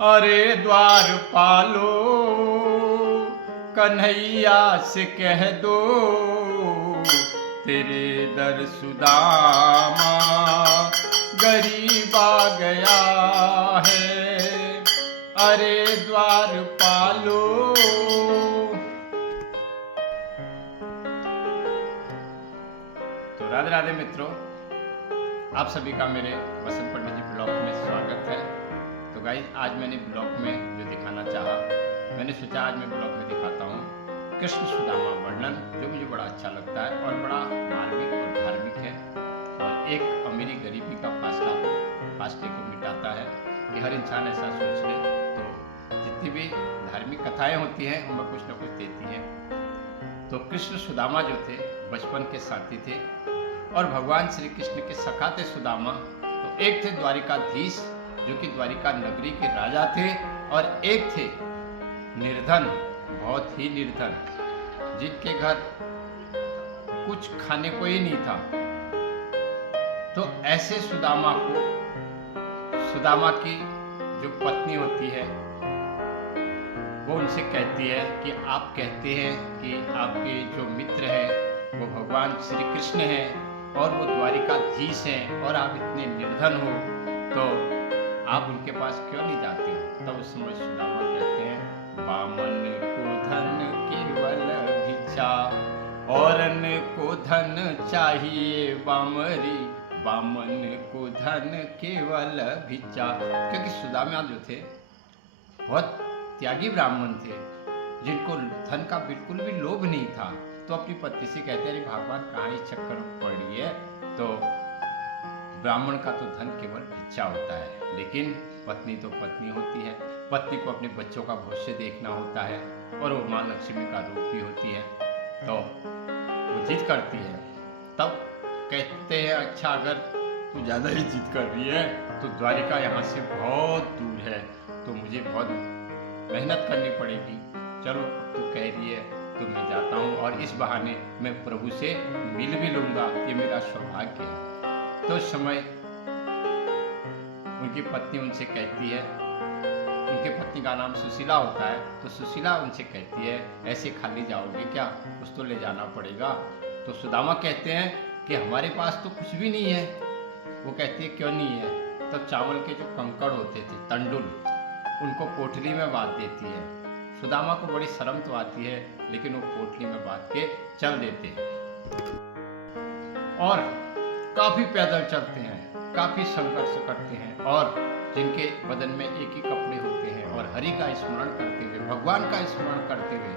अरे द्वारपालो कन्हैया से कह दो तेरे दर सुदामा गरीब आ गया है। अरे द्वारपालो। तो राधे राधे मित्रों, आप सभी का मेरे वसंत पंडित जी ब्लॉग में स्वागत है। तो गाइस, आज मैंने ब्लॉग में जो दिखाना चाहा, मैंने सोचा आज मैं ब्लॉग में दिखाता हूँ कृष्ण सुदामा वर्णन, जो मुझे बड़ा अच्छा लगता है और बड़ा मार्मिक और धार्मिक है और एक अमीरी गरीबी का फासले को मिटाता है कि हर इंसान ऐसा सोच ले तो जितनी भी धार्मिक कथाएं होती हैं उनमें कुछ न कुछ देती हैं। तो कृष्ण सुदामा जो थे बचपन के साथी थे और भगवान श्री कृष्ण के सखा थे सुदामा। तो एक थे द्वारिकाधीश जो कि द्वारिका नगरी के राजा थे और एक थे निर्धन, बहुत ही निर्धन, जिनके घर कुछ खाने को ही नहीं था। तो ऐसे सुदामा की जो पत्नी होती है वो उनसे कहती है कि आप कहते हैं कि आपके जो मित्र हैं वो भगवान श्री कृष्ण हैं और वो द्वारिकाधीश हैं और आप इतने निर्धन हो तो आप उनके पास क्यों नहीं जाते हो। तब उस समय सुदामा कहते हैं, बामन को धन केवल भिक्षा औरन को धन चाहिए बामरी, बामन को धन केवल भिक्षा। क्योंकि सुदामा जो थे बहुत त्यागी ब्राह्मण थे जिनको धन का बिल्कुल भी लोभ नहीं था। तो अपनी पत्नी से कहते हैं, भगवान कहाँ इस चक्कर में पड़ी है। तो ब्राह्मण का तो धन केवल भिक्षा होता है, लेकिन पत्नी तो पत्नी होती है, पत्नी को अपने बच्चों का भविष्य देखना होता है और वो माँ लक्ष्मी का रूप भी होती है। तो वो जिद करती है। तब कहते हैं, अच्छा अगर तू ज़्यादा ही जिद कर रही है तो द्वारिका यहाँ से बहुत दूर है तो मुझे बहुत मेहनत करनी पड़ेगी। चलो तू कह रही है तो मैं जाता हूँ और इस बहाने मैं प्रभु से मिल भी लूँगा, ये मेरा सौभाग्य है। तो उस समय उनकी पत्नी उनसे कहती है, उनकी पत्नी का नाम सुशीला होता है, तो सुशीला उनसे कहती है, ऐसे खाली जाओगे क्या, कुछ तो ले जाना पड़ेगा। तो सुदामा कहते हैं कि हमारे पास तो कुछ भी नहीं है। वो कहती है, क्यों नहीं है। तो चावल के जो कंकड़ होते थे, तंडुल, उनको पोटली में बांध देती है। सुदामा को बड़ी शर्म तो आती है, लेकिन वो पोटली में बांध के चल देते हैं और काफी पैदल चलते हैं, काफी संघर्ष करते हैं और जिनके बदन में एक ही कपड़े होते हैं और हरि का स्मरण करते हुए, भगवान का स्मरण करते हुए।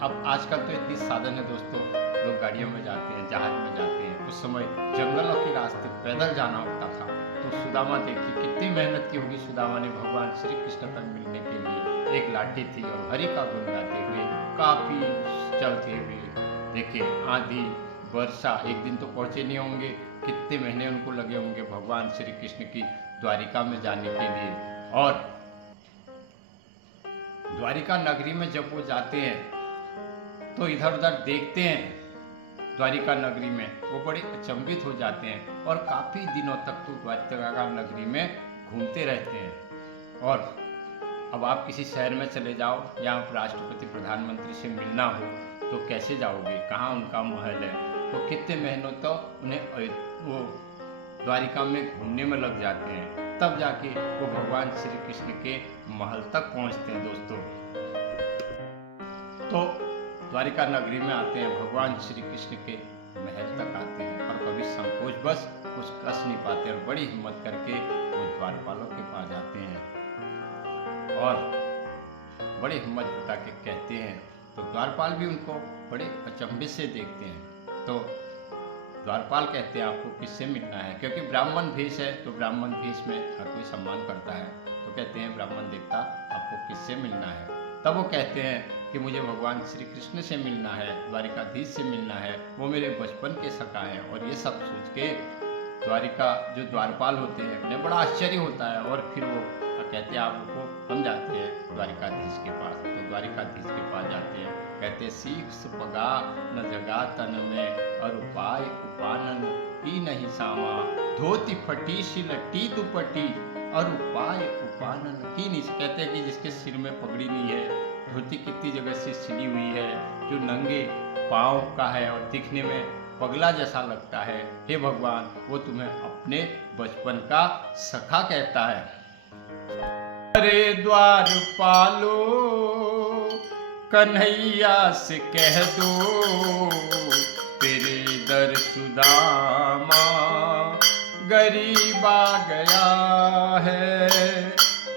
अब आजकल तो इतनी साधन है दोस्तों, लोग गाड़ियों में जाते हैं, जहाज में जाते हैं। उस समय जंगलों के रास्ते पैदल जाना होता था। तो सुदामा देखिए कितनी मेहनत की होगी सुदामा ने भगवान श्री कृष्ण तक मिलने के लिए। एक लाठी थी और हरि का गुण गाते हुए काफी चलते हुए, देखिए आंधी वर्षा, एक दिन तो पहुंचे नहीं होंगे, कितने महीने उनको लगे होंगे भगवान श्री कृष्ण की द्वारिका में जाने के लिए। और द्वारिका नगरी में जब वो जाते हैं तो इधर उधर देखते हैं द्वारिका नगरी में, वो बड़े अचंभित हो जाते हैं और काफ़ी दिनों तक तो द्वारिका नगरी में घूमते रहते हैं। और अब आप किसी शहर में चले जाओ, यहाँ राष्ट्रपति प्रधानमंत्री से मिलना हो तो कैसे जाओगे, कहाँ उनका महल है। तो कितने महीनों तो उन्हें वो द्वारिका में घूमने में लग जाते हैं, तब जाके वो भगवान श्री कृष्ण के महल तक पहुँचते हैं दोस्तों। तो द्वारिका नगरी में आते हैं, भगवान श्री कृष्ण के महल तक आते हैं और कभी संकोच बस कुछ कस नहीं पाते और बड़ी हिम्मत करके वो द्वारपालों के पास जाते हैं और बड़ी हिम्मत जुटा के कहते हैं। तो द्वारपाल भी उनको बड़े अचंभे से देखते हैं। तो द्वारपाल कहते हैं, आपको किससे मिलना है, क्योंकि ब्राह्मण भेष है तो ब्राह्मण भेष में हर कोई सम्मान करता है। तो कहते हैं, ब्राह्मण देवता आपको किससे मिलना है। तब वो कहते हैं कि मुझे भगवान श्री कृष्ण से मिलना है, द्वारिकाधीश से मिलना है, वो मेरे बचपन के सखा हैं। और ये सब सोच के द्वारिका जो द्वारपाल होते हैं उन्हें बड़ा आश्चर्य होता है और फिर वो कहते हैं, आप रुको, हम जाते हैं द्वारिकाधीश के पास। तो द्वारिकाधीश के पास जाते हैं, कहते हैं, शीघ्र सुपगा न जगा तन में और उपाय उपानन ही नहीं सामा, धोती फटी सिलटी दुपटी और उपाय उपानन की नहीं। कहते हैं कि जिसके सिर में पगड़ी नहीं है, धोती कितनी जगह से सिली हुई है, जो नंगे पाँव का है और दिखने में पगला जैसा लगता है, हे भगवान वो तुम्हें अपने बचपन का सखा कहता है। अरे द्वार पालो कन्हैया से कह दो, तेरे दर सुदामा गरीब आ गया है।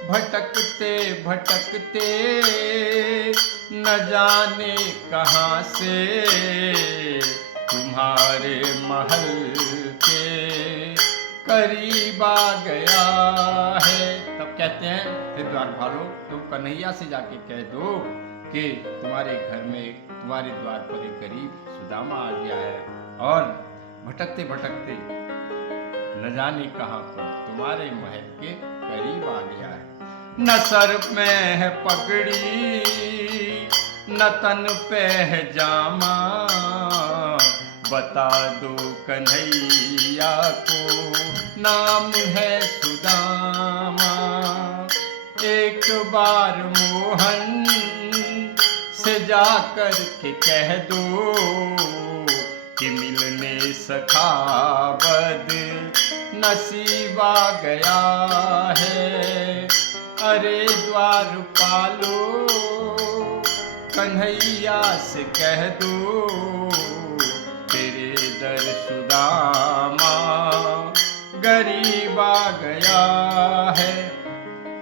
भटकते भटकते न जाने कहाँ से तुम्हारे महल के करीब आ गया है। तब कहते हैं हे द्वारपालो, तुम कन्हैया से जाके कह दो कि तुम्हारे घर में, तुम्हारे द्वार पर एक गरीब सुदामा आ गया है और भटकते भटकते न जाने कहाँ पर तुम्हारे महल के करीब आ गया है। न सर में है पगड़ी न तन पे है जामा, बता दो कन्हैया को नाम है सुदामा। एक बार मोहन से जाकर के कह दो कि मिलने सखा बद नसीब आ गया है। अरे द्वारपालो कन्हैया से कह दो, तेरे दर सुदामा गरीब आ गया है।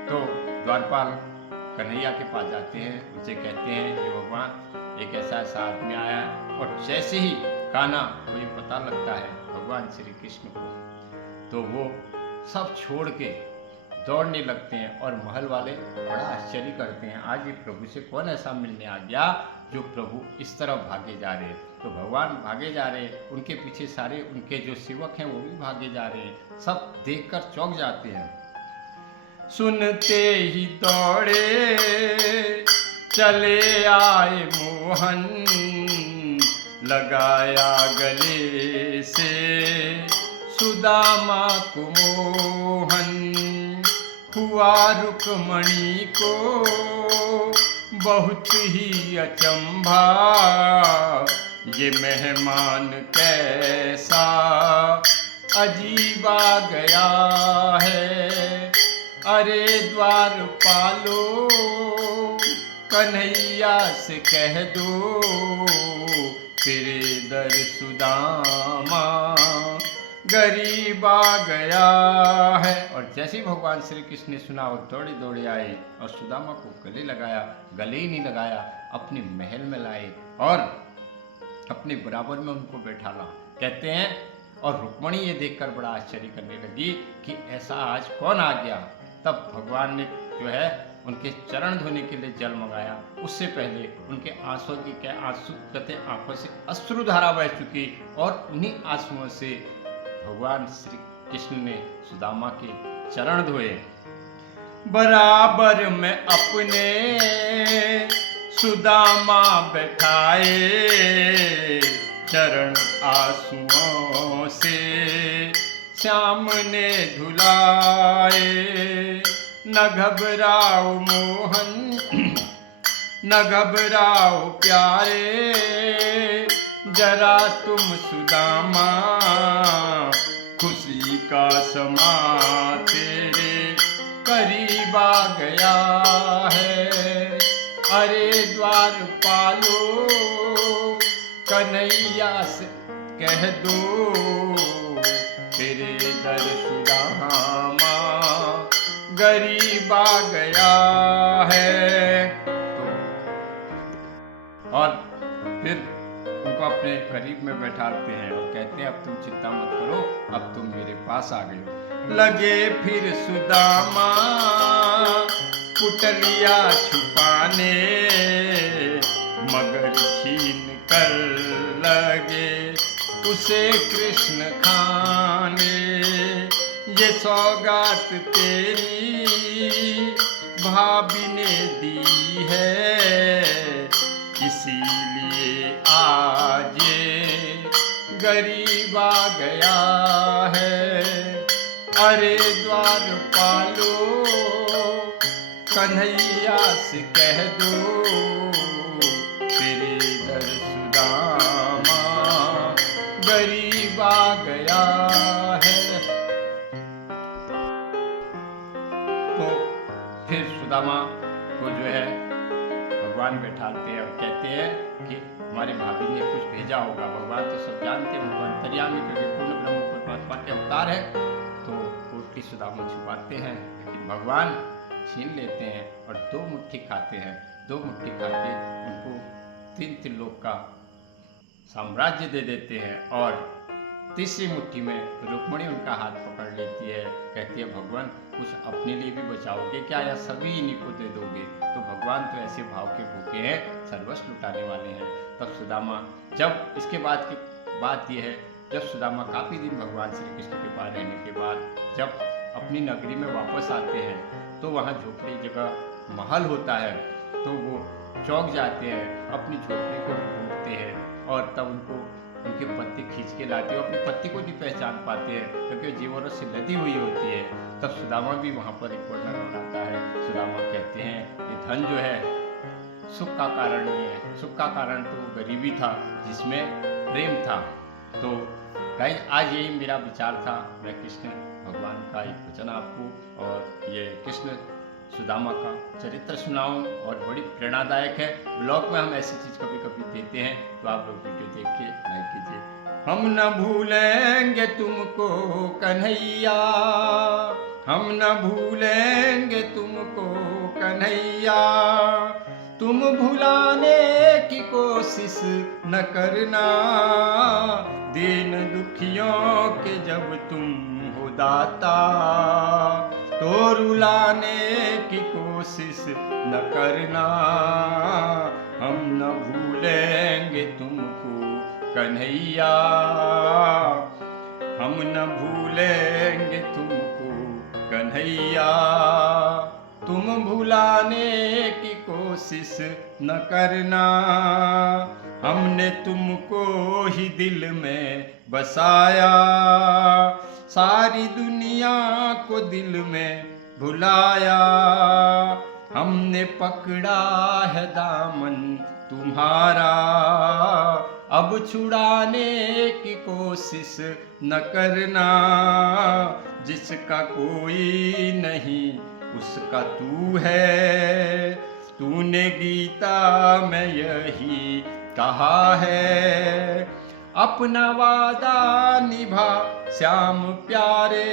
तो द्वारपाल कन्हैया के पास जाते हैं, उनसे कहते हैं ये भगवान एक ऐसा ऐसा आदमी आया है। और जैसे ही कान्हा को ये पता लगता है भगवान श्री कृष्ण को, तो वो सब छोड़ के दौड़ने लगते हैं और महल वाले बड़ा आश्चर्य करते हैं, आज ये प्रभु से कौन ऐसा मिलने आ गया जो प्रभु इस तरफ भागे जा रहे हैं। तो भगवान भागे जा रहे हैं, उनके पीछे सारे उनके जो सेवक हैं वो भी भागे जा रहे हैं। सब देखकर चौंक जाते हैं। सुनते ही दौड़े चले आए मोहन, लगाया गले से सुदामा को मोहन। हुआ रुक्मणी को बहुत ही अचंभा, ये मेहमान कैसा अजीब आ गया है। अरे द्वारपालो कन्हैया से कह दो, तेरे दर सुदामा गरीब आ गया है। और जैसे ही भगवान श्री कृष्ण ने सुना, वो दौड़े दौड़े आए और सुदामा को गले लगाया, गले ही नहीं लगाया, अपने महल में लाए और अपने बराबर में उनको बैठाला। कहते हैं और रुक्मणी ये देखकर बड़ा आश्चर्य करने लगी कि ऐसा आज कौन आ गया। तब भगवान ने जो है उनके चरण धोने के लिए जल मंगाया। उससे पहले उनके आंसू की क्या आंसू कहते आंखों से अश्रुधारा बह चुकी और उन्हीं आंसुओं से भगवान श्री कृष्ण ने सुदामा के चरण धोए। बराबर में अपने सुदामा बैठाए, चरण आंसुओं से श्याम ने धुलाए। न घबराओ मोहन न घबराओ प्यारे, जरा तुम सुदामा, खुशी का समा तेरे करीब आ गया है। अरे द्वारपालो कन्हैया से कह दो, तेरे दर सुदामा गरीब आ गया है। और फिर उनको अपने करीब में बैठाते हैं और कहते हैं अब तुम चिंता मत करो, अब तुम मेरे पास आ गए हो। लगे फिर सुदामा पुतलिया छुपाने, मगर छीन कर लगे उसे कृष्ण खाने। ये सौगात तेरी भाभी ने दी है, इसीलिए आज गरीब आ गया है। अरे द्वार पालो कन्हैया से कह दो तेरे दर सुदामा गरीब आ गया है। तो फिर सुदामा को जो है भगवान बैठाते हैं और कहते हैं कि हमारे भाभी ने कुछ भेजा होगा। भगवान तो सब जानते हैं, वो अंतर्यामी क्योंकि पूर्ण ब्रह्म परमात्मा के अवतार है। तो पोटली सुदामा छुपाते हैं, लेकिन भगवान छीन लेते हैं और 2 मुट्ठी खाते हैं। 2 मुट्ठी खा के उनको 3 त्रिलोक का साम्राज्य दे देते हैं। और तीसरी मुट्ठी में रुक्मिणी उनका हाथ पकड़ लेती है, कहती है भगवान कुछ अपने लिए भी बचाओगे क्या, या सभी इन्हीं को दे दोगे। तो भगवान तो ऐसे भाव के भूखे हैं, सर्वस्व लुटाने वाले हैं। तब सुदामा, जब इसके बाद की बात यह है, जब सुदामा काफ़ी दिन भगवान श्री कृष्ण के पास रहने के बाद जब अपनी नगरी में वापस आते हैं, तो वहाँ झोपड़ी जगह महल होता है, तो वो चौक जाते हैं, अपनी झोपड़ी को ढूंढते हैं और तब उनको उनके पत्ती खींच के लाते हैं। अपनी पत्ती को नहीं पहचान पाते हैं क्योंकि जीवनों से लदी हुई होती है। तब सुदामा भी वहाँ पर एक वर्णन बनाता है। सुदामा कहते हैं ये धन जो है सुख का कारण नहीं है, सुख का कारण तो गरीबी था जिसमें प्रेम था। तो गाइस आज यही मेरा विचार था। मैं कृष्ण भगवान का एक वचन आपको और ये कृष्ण सुदामा का चरित्र सुनाऊं और बड़ी प्रेरणादायक है। ब्लॉग में हम ऐसी चीज़ कभी कभी देते हैं, तो आप लोग वीडियो देख के लाइक कीजिए। हम न भूलेंगे तुमको कन्हैया, हम न भूलेंगे तुमको कन्हैया, तुम भुलाने की कोशिश न करना, दीन दुखियों के जब तुम हो दाता, तो रुलाने की कोशिश न करना, हम न भूलेंगे तुमको कन्हैया, हम न भूलेंगे तुमको कन्हैया, तुम भुलाने की कोशिश न करना, हमने तुमको ही दिल में बसाया, सारी दुनिया को दिल में भुलाया, हमने पकड़ा है दामन तुम्हारा, अब छुड़ाने की कोशिश न करना, जिसका कोई नहीं उसका तू है, तूने गीता में यही कहा है, अपना वादा निभा श्याम प्यारे,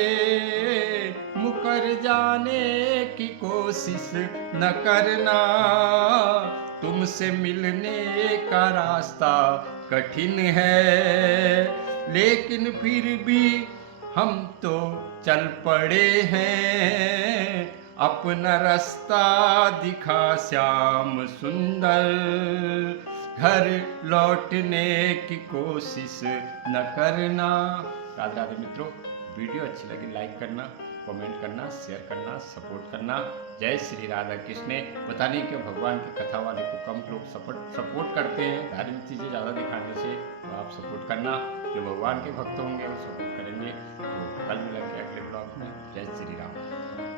मुकर जाने की कोशिश न करना, तुमसे मिलने का रास्ता कठिन है, लेकिन फिर भी हम तो चल पड़े हैं, अपना रास्ता दिखा श्याम सुंदर, घर लौटने की कोशिश न करना। राधे राधे मित्रों, वीडियो अच्छी लगी लाइक करना, कमेंट करना, शेयर करना, सपोर्ट करना। जय श्री राधा कृष्ण। पता नहीं कि भगवान की कथा वाले को कम लोग सपोर्ट करते हैं, धार्मिक चीज़ें ज़्यादा दिखाने से। तो आप सपोर्ट करना, जो भगवान के भक्त होंगे वो सपोर्ट करेंगे। तो कल मिलेंगे अगले ब्लॉग में। जय श्री राम।